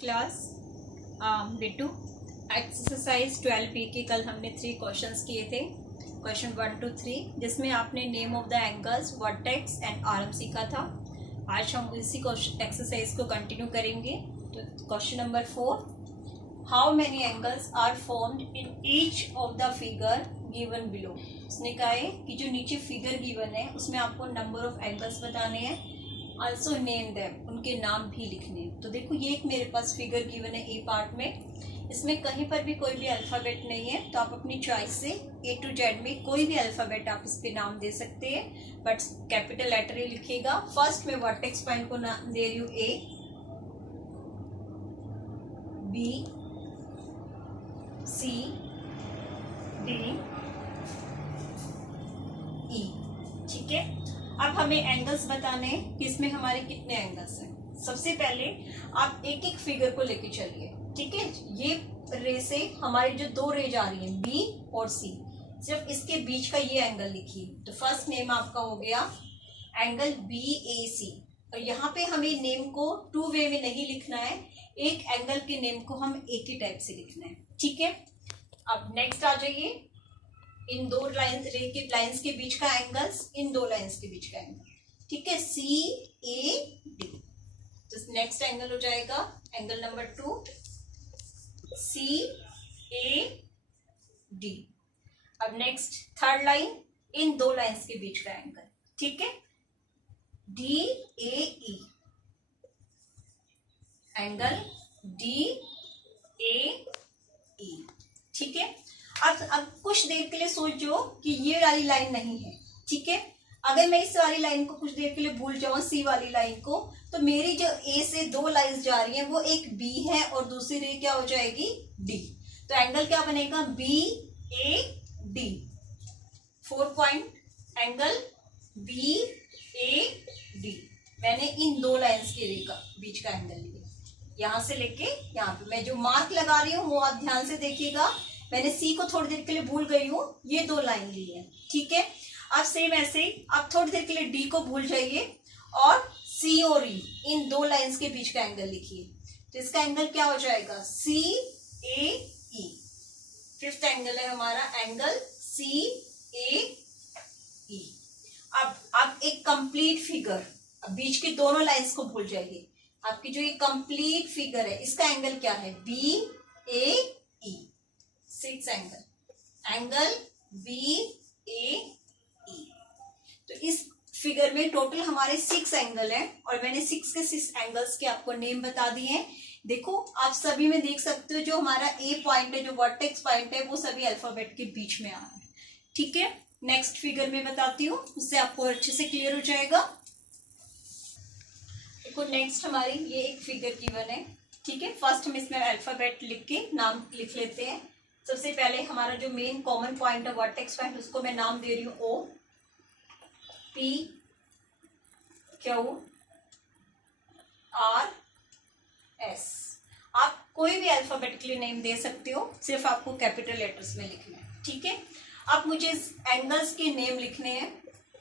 Class Bittu exercise 12 के कल हमने 3 क्वेश्चंस किए थे, क्वेश्चन 1 to 3, जिसमें आपने name of the angles, vertex and arm सीखा था। आज हम इसी एक्सरसाइज को कंटिन्यू करेंगे। तो question number 4, how many angles are formed in each of the figure given below. उसने कहा है कि जो नीचे फिगर गिवन है उसमें आपको नंबर ऑफ एंगल्स बताने हैं, ऑल्सो नेम देम, उनके नाम भी लिखने हैं। तो देखो ये एक मेरे पास फिगर गिवन है ए पार्ट में, इसमें कहीं पर भी कोई भी अल्फाबेट नहीं है, तो आप अपनी चॉइस से ए टू जेड में कोई भी अल्फाबेट आप इस पे नाम दे सकते हैं, बट कैपिटल लेटर ही लिखिएगा। फर्स्ट में वर्टेक्स पॉइंट को नाम दे रही हूँ ए, बी, सी, डी, ई। ठीक है, अब हमें एंगल्स बताने हैं कि इसमें हमारे कितने एंगल्स हैं। सबसे पहले आप एक एक फिगर को लेके चलिए। ठीक है, ये रे से हमारी जो 2 रे जा रही हैं बी और सी, सिर्फ इसके बीच का ये एंगल लिखिए। तो फर्स्ट नेम आपका हो गया एंगल बी ए सी, और यहाँ पे हमें नेम को 2 वे में नहीं लिखना है, एक एंगल के नेम को हम एक ही टाइप से लिखना है। ठीक है, अब नेक्स्ट आ जाइए, इन 2 लाइंस के बीच का एंगल्स, इन 2 लाइंस के बीच का एंगल। ठीक है, सी ए डी। तो नेक्स्ट एंगल हो जाएगा angle number 2, C A D. अब नेक्स्ट थर्ड लाइन, इन 2 लाइंस के बीच का एंगल। ठीक है, D A E, angle D A E. ठीक है, अब कुछ देर के लिए सोचो कि ये वाली लाइन नहीं है। ठीक है, अगर मैं इस वाली लाइन को कुछ देर के लिए भूल जाऊं, सी वाली लाइन को, तो मेरी जो ए से 2 लाइंस जा रही हैं वो एक बी है और दूसरी रे क्या हो जाएगी डी। तो एंगल क्या बनेगा B A D. 4 point angle B A D. मैंने इन 2 लाइंस के रे का बीच का एंगल लिया, यहां से लेके यहाँ पे। मैं जो मार्क लगा रही हूँ वो आप ध्यान से देखिएगा, मैंने सी को थोड़ी देर के लिए भूल गई हूँ, ये 2 लाइन ली है। ठीक है, अब सेम ऐसे ही आप थोड़ी देर के लिए डी को भूल जाइए और सी और ई, इन 2 लाइंस के बीच का एंगल लिखिए। तो इसका एंगल क्या हो जाएगा सी ए ई। 5th एंगल है हमारा एंगल सी ए ई। अब आप एक कंप्लीट फिगर, बीच की दोनों लाइंस को भूल जाइए, आपकी जो ये कंप्लीट फिगर है इसका एंगल क्या है बी ए ई। 6 एंगल बी ए ई। तो इस फिगर में टोटल हमारे 6 एंगल हैं, और मैंने 6 के 6 एंगल्स के आपको नेम बता दिए हैं। देखो आप सभी में देख सकते हो, जो हमारा ए पॉइंट है, जो वर्टेक्स पॉइंट है, वो सभी अल्फाबेट के बीच में आ रहा है। ठीक है, नेक्स्ट फिगर में बताती हूँ, उससे आपको अच्छे से क्लियर हो जाएगा। देखो नेक्स्ट हमारी ये एक फिगर गिवन है। ठीक है, फर्स्ट हम इसमें अल्फाबेट लिख के नाम लिख लेते हैं। सबसे पहले हमारा जो मेन कॉमन पॉइंट है वर्टेक्स पॉइंट, उसको मैं नाम दे रही हूँ ओ, पी, क्यू, आर, एस। आप कोई भी अल्फाबेट के लिए नेम दे सकते हो, सिर्फ आपको कैपिटल लेटर्स में लिखना है। ठीक है, अब मुझे इस एंगल्स के नेम लिखने हैं।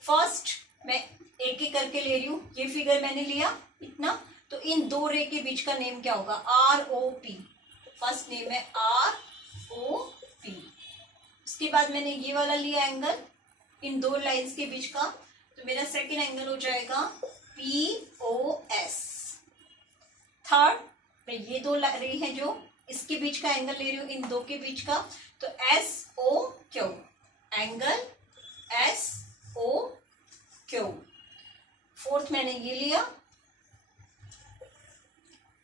फर्स्ट मैं एक एक करके ले रही हूँ, ये फिगर मैंने लिया इतना, तो इन 2 रे के बीच का नेम क्या होगा R O P. First name है आर ओ पी। उसके बाद मैंने ये वाला लिया एंगल इन 2 लाइंस के बीच का, तो मेरा सेकंड एंगल हो जाएगा पी ओ एस। थर्ड मैं ये 2 रे हैं जो इसके बीच का एंगल ले रही हूँ, इन 2 के बीच का, तो S O Q, angle S O Q. Fourth मैंने ये लिया,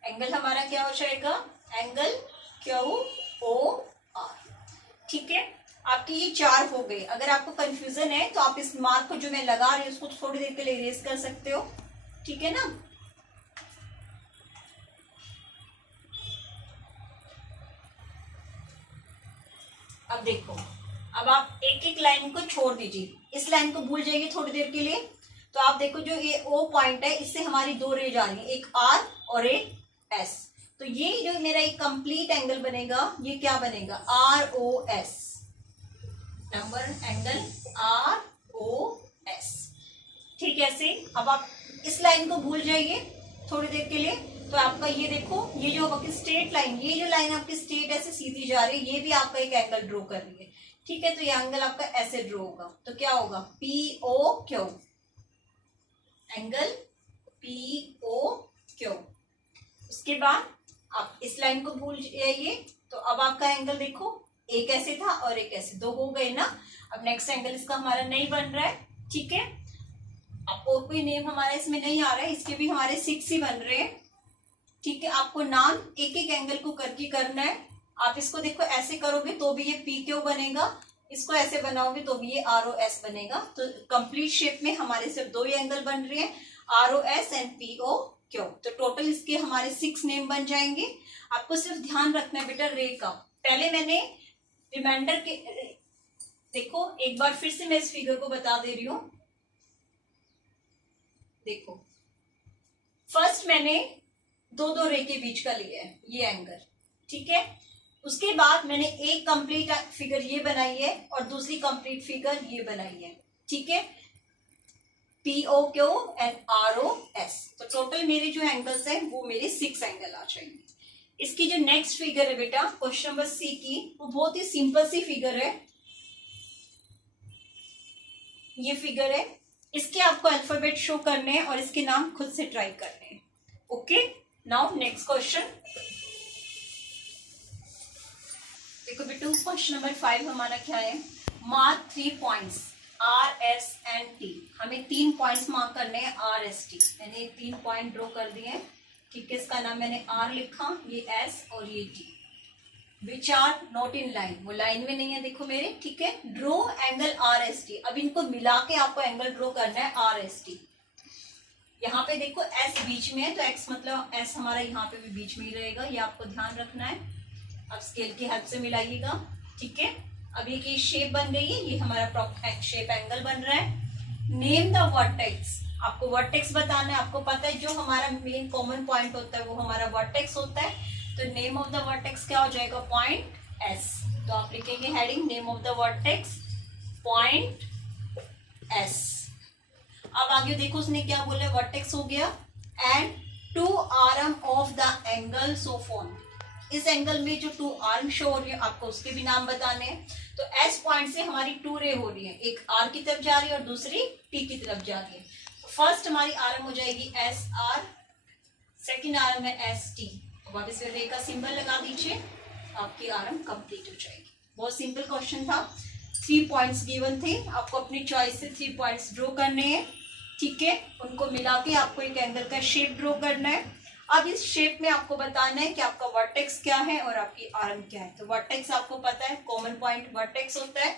एंगल हमारा क्या हो जाएगा एंगल क्यू ओ आर। ठीक है, आपकी ये 4 हो गए। अगर आपको कंफ्यूजन है तो आप इस मार्क को जो मैं लगा रही हूँ उसको थोड़ी देर के लिए इरेज कर सकते हो। ठीक है ना, अब देखो, अब आप एक एक लाइन को छोड़ दीजिए, इस लाइन को भूल जाइए थोड़ी देर के लिए। तो आप देखो जो ये ओ पॉइंट है, इससे हमारी 2 रे जा रही है, एक आर और एक एस। तो ये जो मेरा एक कंप्लीट एंगल बनेगा, ये क्या बनेगा R O S, number angle R O S. ठीक है, ऐसे अब आप इस लाइन को भूल जाइए थोड़ी देर के लिए, तो आपका ये देखो, ये जो आपकी स्ट्रेट लाइन, ये जो लाइन आपकी स्ट्रेट ऐसे सीधी जा रही है, ये भी आपका एक एंगल ड्रॉ कर रही है, ठीक है। तो ये एंगल आपका ऐसे ड्रॉ होगा, तो क्या होगा, POQ, एंगल POQ। उसके बाद आप इस लाइन को भूल जाइए, तो अब आपका एंगल देखो, एक ऐसे था और एक ऐसे, दो हो गए ना। अब नेक्स्ट एंगल इसका हमारा नहीं बन रहा है, ठीक है। अब और कोई नेम हमारा इसमें नहीं आ रहा है, इसके भी हमारे 6 ही बन रहे हैं, ठीक है। आपको नाम एक एक एंगल को करके करना है। आप इसको देखो ऐसे करोगे तो भी ये PQ बनेगा, इसको ऐसे बनाओगे तो भी ये ROS बनेगा। तो कंप्लीट शेप में हमारे सिर्फ 2 ही एंगल बन रहे हैं, ROS एंड POQ। तो टोटल इसके हमारे 6 नेम बन जाएंगे। आपको सिर्फ ध्यान रखना है बेटा रे का। पहले मैंने रिमाइंडर के, देखो एक बार फिर से मैं इस फिगर को बता दे रही हूं। देखो फर्स्ट मैंने 2 रे के बीच का लिया है ये एंगल, ठीक है। उसके बाद मैंने एक कंप्लीट फिगर ये बनाई है और दूसरी कंप्लीट फिगर ये बनाई है, ठीक है, POQ एंड ROS। तो टोटल मेरे जो एंगल्स हैं वो मेरे 6 एंगल आ जाएंगे। इसकी जो नेक्स्ट फिगर है बेटा क्वेश्चन नंबर C की, वो बहुत ही सिंपल सी फिगर है। ये फिगर है, इसके आपको अल्फाबेट शो करने हैं और इसके नाम खुद से ट्राई करने हैं। Okay, now next question. देखो बेटू क्वेश्चन नंबर 5 हमारा क्या है, mark 3 points RS and T। हमें 3 पॉइंट्स मार्क करने हैं RST। मैंने 3 पॉइंट ड्रॉ कर दिए हैं, ठीक है। इसका नाम मैंने R लिखा, ये S और ये T। Which are not in line, वो लाइन में नहीं है देखो मेरे, ठीक है। Draw angle RST। अब इनको मिला के आपको एंगल ड्रॉ करना है RST। यहाँ पे देखो S बीच में है, तो X मतलब S हमारा यहाँ पे भी बीच में ही रहेगा, ये आपको ध्यान रखना है। अब स्केल की हेल्प से मिलाइएगा, ठीक है। अब ये शेप बन गई है, ये हमारा शेप एंगल बन रहा है। नेम द वर्टेक्स, आपको वर्टेक्स बताना है। आपको पता है जो हमारा मेन कॉमन पॉइंट होता है वो हमारा वर्टेक्स होता है। तो नेम ऑफ द वर्टेक्स क्या हो जाएगा, पॉइंट S। तो आप लिखेंगे heading name of the vertex point S। अब आगे देखो उसने क्या बोला, वर्टेक्स हो गया and 2 arm of the angle so form. इस एंगल में जो 2 आर्म शो हो रही है आपको उसके भी नाम बताने हैं। तो S पॉइंट से हमारी 2 रे हो रही है, एक R की तरफ जा रही है और दूसरी T की तरफ जा रही है। फर्स्ट हमारी आर्म हो जाएगी SR, सेकेंड आर्म है ST। अब इस रे का सिंबल लगा दीजिए, आपकी आर्म कंप्लीट हो जाएगी। बहुत सिंपल क्वेश्चन था, 3 पॉइंट्स गिवन थे, आपको अपनी चॉइस से 3 पॉइंट्स ड्रॉ करने हैं, ठीक है। उनको मिला के आपको एक एंगल का शेप ड्रॉ करना है। अब इस शेप में आपको बताना है कि आपका वर्टेक्स क्या है और आपकी आर्म क्या है। तो वर्टेक्स आपको पता है, कॉमन पॉइंट वर्टेक्स होता है,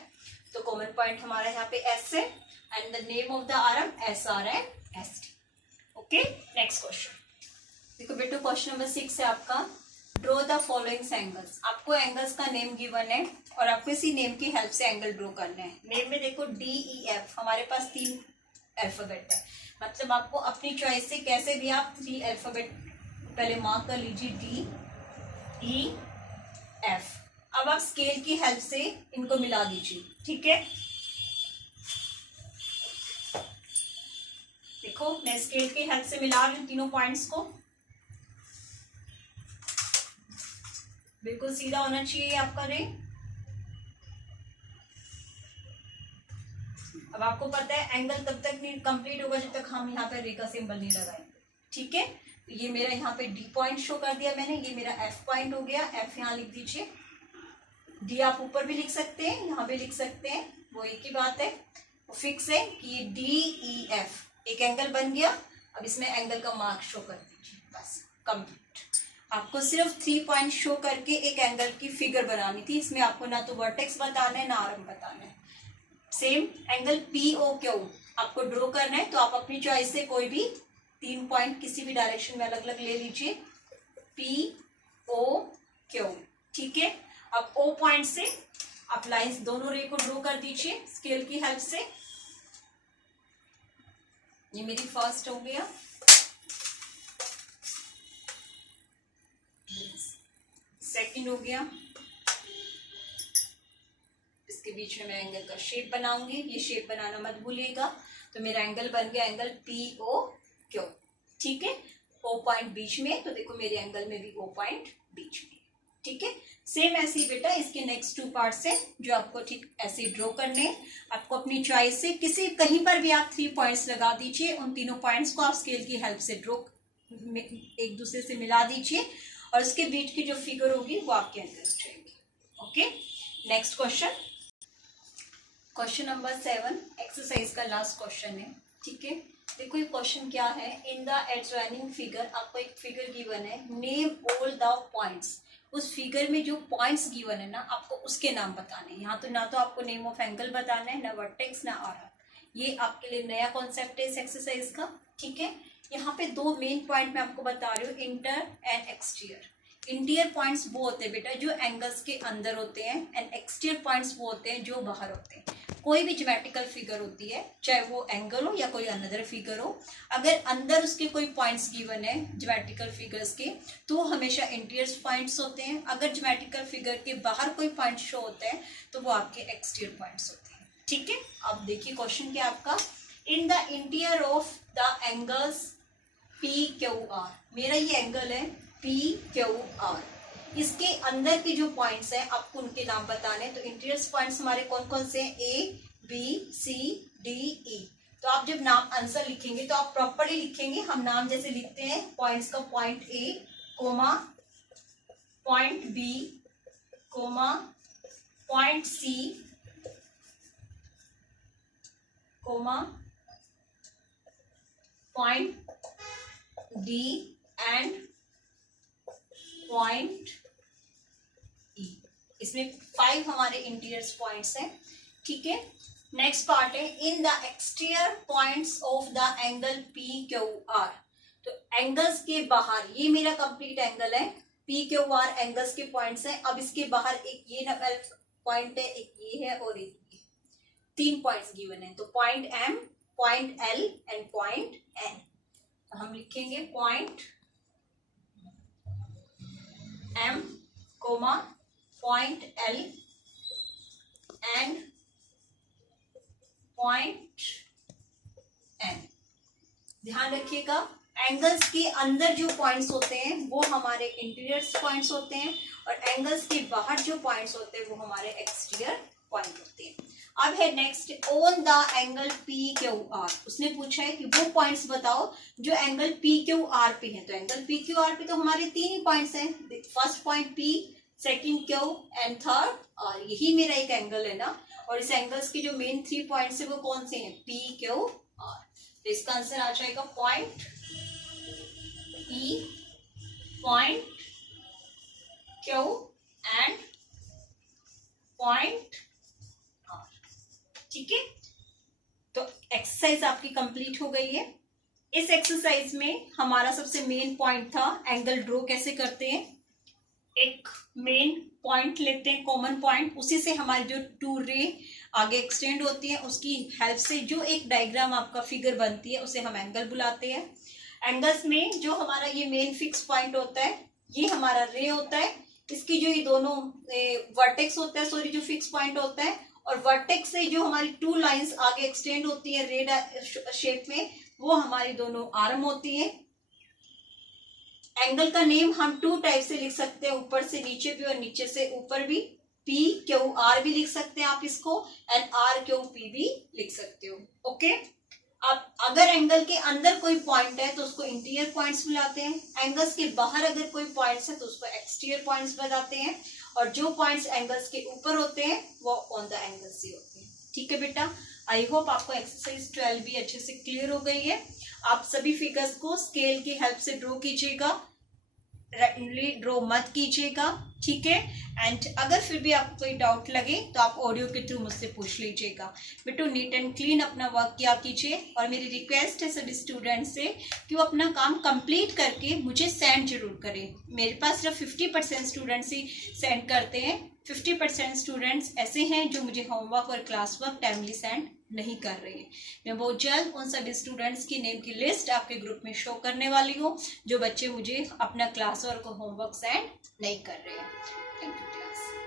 तो कॉमन पॉइंट हमारा यहाँ पे S है and the name of the arm SR and ST। Okay, next question. देखो बेटो क्वेश्चन नंबर 6 है आपका, ड्रॉ द फॉलोइंग एंगल्स। आपको एंगल्स का नेम गिवन है और आपको इसी नेम की हेल्प से एंगल ड्रॉ करना है। नेम में देखो DEF, हमारे पास 3 अल्फाबेट है, मतलब आपको अपनी चॉइस से कैसे भी आप 3 अल्फाबेट पहले मार्क कर लीजिए, DEF। अब आप स्केल की हेल्प से इनको मिला दीजिए, ठीक है। देखो मैं स्केल की हेल्प से मिला रही हूँ तीनों पॉइंट्स को, बिल्कुल सीधा होना चाहिए आपका रे। अब आपको पता है एंगल तब तक नहीं कंप्लीट होगा जब तक हम यहाँ पे रे का सिंबल नहीं लगाएंगे, ठीक है। तो ये मेरा यहाँ पे D पॉइंट शो कर दिया मैंने, ये मेरा F पॉइंट हो गया, F यहाँ लिख दीजिए। D आप ऊपर भी लिख सकते हैं, यहाँ भी लिख सकते हैं, वो एक ही बात है, वो फिक्स है कि ये DEF एक एंगल बन गया। अब इसमें एंगल का मार्क शो कर दीजिए, बस कंप्लीट। आपको सिर्फ 3 पॉइंट शो करके एक एंगल की फिगर बनानी थी, इसमें आपको ना तो वर्टेक्स बताना है ना आर्म बताना है। सेम एंगल POQ आपको ड्रॉ करना है, तो आप अपनी चॉइस से कोई भी 3 पॉइंट किसी भी डायरेक्शन में अलग अलग ले लीजिए, POQ, ठीक है। अब O पॉइंट से आप लाइंस दोनों रे को ड्रॉ कर दीजिए स्केल की हेल्प से। ये मेरी फर्स्ट हो गया, सेकंड हो गया, इसके बीच में मैं एंगल का शेप बनाऊंगी, ये शेप बनाना मत भूलिएगा। तो मेरा एंगल बन गया एंगल POQ, ठीक है। O पॉइंट बीच में, तो देखो मेरे एंगल में भी O पॉइंट बीच में, ठीक है। सेम ऐसे ही बेटा इसके नेक्स्ट 2 पार्ट्स है जो आपको ठीक ऐसे ड्रॉ करने हैं। आपको अपनी चॉइस से किसी कहीं पर भी आप 3 पॉइंट्स लगा दीजिए, उन तीनों पॉइंट्स को आप स्केल की हेल्प से ड्रॉ एक दूसरे से मिला दीजिए और उसके बीच की जो फिगर होगी वो आपके अंदर हो जाएगी। Okay, next question, question number 7 exercise का लास्ट क्वेश्चन है, ठीक है। देखो ये क्वेश्चन क्या है, इन द एडजॉइनिंग फिगर, आपको एक फिगर गिवन है, नेम ऑल द पॉइंट्स, उस फिगर में जो पॉइंट्स गिवन है ना आपको उसके नाम बताने हैं। यहाँ तो ना तो आपको नेम ऑफ एंगल बताना है, ना वर्टेक्स, ना आर, ये आपके लिए नया कॉन्सेप्ट है इस एक्सरसाइज का, ठीक है। यहाँ पे 2 मेन पॉइंट मैं आपको बता रही हूँ, inter and exterior. Interior points वो होते हैं बेटा जो एंगल्स के अंदर होते हैं, एंड एक्सटीरियर पॉइंट्स वो होते हैं जो बाहर होते हैं। कोई भी ज्योमेट्रिकल फिगर होती है, चाहे वो एंगल हो या कोई अनदर फिगर हो, अगर अंदर उसके कोई पॉइंट्स गिवन है ज्योमेट्रिकल फिगर्स के, तो हमेशा इंटीरियर पॉइंट्स होते हैं। अगर ज्योमेट्रिकल फिगर के बाहर कोई पॉइंट शो होता है तो वो आपके एक्सटीरियर पॉइंट्स होते हैं, ठीक है। अब देखिए क्वेश्चन क्या आपका, in the interior of the angles P Q R, मेरा ये एंगल है पी क्यू आर, इसके अंदर के जो पॉइंट्स हैं आपको उनके नाम बताने हैं। तो इंटीरियर पॉइंट्स हमारे कौन कौन से हैं, A B C D E. तो आप जब नाम आंसर लिखेंगे तो आप प्रॉपर्ली लिखेंगे, हम नाम जैसे लिखते हैं पॉइंट्स का, point A comma point B comma point C comma point D and point E. इसमें 5 हमारे इंटीरियर पॉइंट्स हैं, ठीक है। नेक्स्ट पार्ट है, in the exterior points of the angle P Q R, तो एंगल्स के बाहर, ये मेरा कंप्लीट एंगल है, पी क्यू आर एंगल्स के पॉइंट्स हैं। अब इसके बाहर एक ये पॉइंट है, एक ये है और एक ये, 3 पॉइंट्स गिवन है। तो point M, point L and point N. तो हम लिखेंगे point M comma point L and point N. ध्यान रखिएगा एंगल्स के अंदर जो पॉइंट्स होते हैं वो हमारे इंटीरियर पॉइंट्स होते हैं, और एंगल्स के बाहर जो पॉइंट्स होते हैं वो हमारे एक्सटीरियर पॉइंट होते हैं। अब है next, on the angle P Q R, उसने पूछा है कि वो पॉइंट्स बताओ जो एंगल पी क्यू आर पे है। तो एंगल पी क्यू आर पे तो हमारे 3 ही पॉइंट्स हैं, first point P, second Q and third R, यही मेरा एक एंगल है ना। और इस एंगल्स के जो मेन 3 पॉइंट्स है वो कौन से हैं, पी क्यू आर। तो इसका आंसर आ जाएगा point P, point Q and point, ठीक है। तो एक्सरसाइज आपकी कंप्लीट हो गई है। इस एक्सरसाइज में हमारा सबसे मेन पॉइंट था एंगल ड्रॉ कैसे करते हैं। एक मेन पॉइंट लेते हैं, कॉमन पॉइंट, उसी से हमारी जो 2 रे आगे एक्सटेंड होती है, उसकी हेल्प से जो एक डायग्राम आपका फिगर बनती है उसे हम एंगल बुलाते हैं। एंगल्स में जो हमारा ये मेन फिक्स पॉइंट होता है, ये हमारा रे होता है, इसकी जो ये दोनों वर्टेक्स होता है, सॉरी, जो फिक्स पॉइंट होता है, और वर्टेक्स से जो हमारी 2 लाइंस आगे एक्सटेंड होती है रे शेप में, वो हमारी दोनों आर्म होती है। एंगल का नेम हम 2 टाइप से लिख सकते हैं, ऊपर से नीचे भी और नीचे से ऊपर भी। पी क्यू आर भी लिख सकते हैं आप इसको, एंड आर क्यू पी भी लिख सकते हो, ओके। अब अगर एंगल के अंदर कोई पॉइंट है तो उसको इंटीरियर पॉइंट्स बुलाते हैं, एंगल्स के बाहर अगर कोई पॉइंट्स है तो उसको एक्सटीरियर पॉइंट्स बताते हैं, और जो पॉइंट्स एंगल्स के ऊपर होते हैं वो ऑन द एंगल से होते हैं, ठीक है बेटा। आई होप आपको एक्सरसाइज 12 भी अच्छे से क्लियर हो गई है। आप सभी फिगर्स को स्केल की हेल्प से ड्रॉ कीजिएगा, रैंडमली ड्रॉ मत कीजिएगा, ठीक है। एंड अगर फिर भी आपको कोई डाउट लगे तो आप ऑडियो के थ्रू मुझसे पूछ लीजिएगा। बेटो नीट एंड क्लीन अपना वर्क किया कीजिए, और मेरी रिक्वेस्ट है सभी स्टूडेंट से कि वो अपना काम कंप्लीट करके मुझे सेंड जरूर करें। मेरे पास सिर्फ 50% स्टूडेंट्स ही सेंड करते हैं, 50% स्टूडेंट्स ऐसे हैं जो मुझे होमवर्क और क्लास वर्क टाइमली सेंड नहीं कर रहे हैं। मैं बहुत जल्द उन सभी स्टूडेंट्स की नेम की लिस्ट आपके ग्रुप में शो करने वाली हूँ जो बच्चे मुझे अपना क्लास वर्क और होमवर्क सेंड नहीं कर रहे हैं। Thank you class.